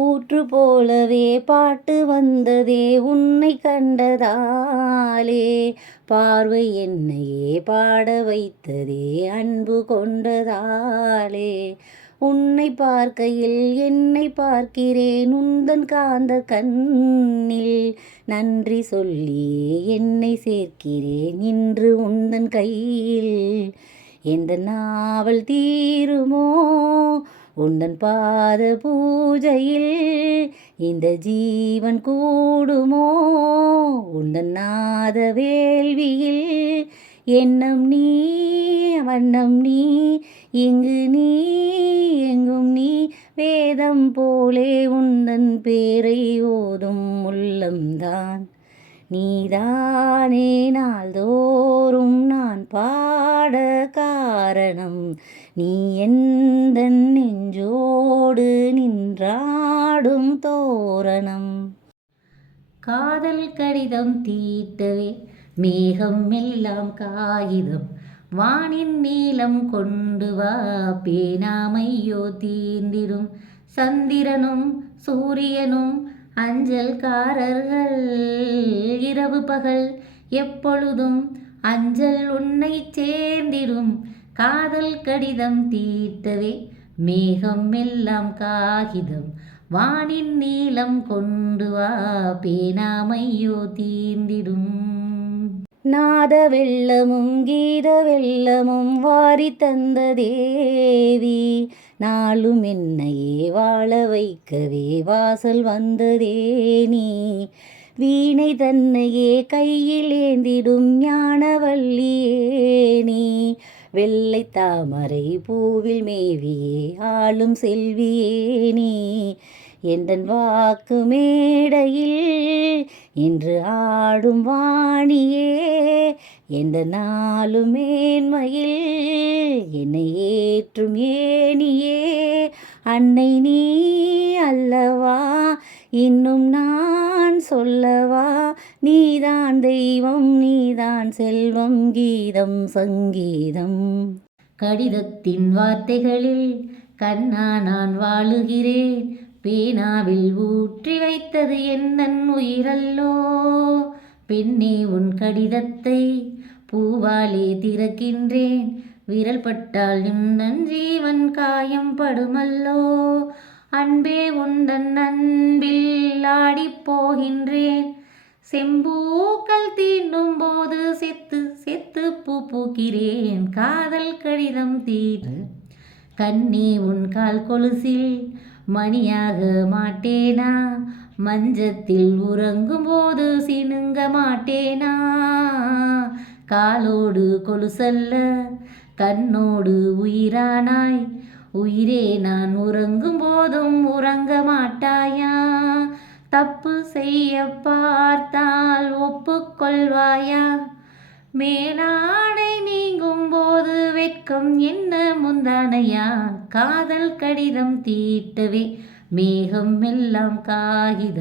ஊற்று போலவே பாட்டு வந்ததே உன்னை கண்டதாலே, பார்வை என்னையே பாட வைத்ததே அன்பு கொண்டதாலே. உன்னை பார்க்கையில் என்னை பார்க்கிறேன் உந்தன் காந்த கண்ணில், நன்றி சொல்லியே என்னை சேர்க்கிறேன் இன்று உந்தன் கையில். எந்த நாவல் தீருமோ உந்தன் பாத பூஜையில், இந்த ஜீவன் கூடுமோ உந்தன் நாத வேள்வியில். எண்ணம் நீ வண்ணம் நீ இங்கு நீ எங்கும் நீ, வேதம் போலே உந்தன் பேரை ஓதும் உள்ளம்தான் நீதானே. நாள்தோறும் நான் பாட காரணம் நீ எந்தன் நெஞ்சோடு நின்றாடும் தோரணம். காதல் கடிதம் தீட்டவே மேகம் எல்லாம் காகிதம், வானின் நீளம் கொண்டு வா பேனாமையோ தீர்ந்திடும். சந்திரனும் சூரியனும் அஞ்சல்காரர்கள், இரவு பகல் எப்பொழுதும் அஞ்சல் உன்னை சேர்ந்திடும். காதல் கடிதம் தீட்டவே மேகம் எல்லாம் காகிதம், வானின் நீளம் கொண்டு வா பேனாமையோ தீர்ந்திடும். நாத வெள்ளமும் கீத வெள்ளமும் வாரி தந்த தேவி, நாளும் என்னையே வாழ வைக்கவே வாசல் வந்ததே நீ. வீணை தன்னையே கையில் ஏந்திடும் ஞானவல்லியே நீ, வெள்ளை தாமரை பூவில் மேவியே ஆளும் செல்வியே நீ. எந்தன் வாக்கு மேடையில் இன்று ஆடும் வாணியே, எந்த நாளும் மேன்மையில் என்னை ஏற்றும் ஏனியே. அன்னை நீ அல்லவா இன்னும் நான் சொல்லவா, நீதான் தெய்வம் நீதான் செல்வம் கீதம் சங்கீதம். கடிதத்தின் வார்த்தைகளில் கண்ணா நான் வாழுகிறேன், பேனாவில் ஊற்றி வைத்தது என்னன் உயிரல்லோ. பெண்ணே உன் கடிதத்தை பூவாலே திறக்கின்றேன், விரல் பட்டால் நன் ஜீவன் காயம் படுமல்லோ. அன்பே உந்தன் அன்பில் ஆடிப் போகின்றேன், செம்பூக்கள் தீண்டும் போது செத்து செத்து பூ பூக்கிறேன். காதல் கடிதம் தீட்டு கண்ணே உன் கால் கொலுசில் மணியாக மாட்டேனா, மஞ்சத்தில் உறங்கும் போது சினுங்க மாட்டேனா. காலோடு கொலுசல்ல கண்ணோடு உயிரானாய், உயிரே நான் உறங்கும் போதும் உறங்க மாட்டாயா. தப்பு செய்ய பார்த்தால் ஒப்புக்கொள்வாயா, மேலாடை நீங்கும் போது வெட்கம் என்ன முந்தானையா. காதல் கடிதம் தீட்டவே மேகம் எல்லாம் காகிதம்.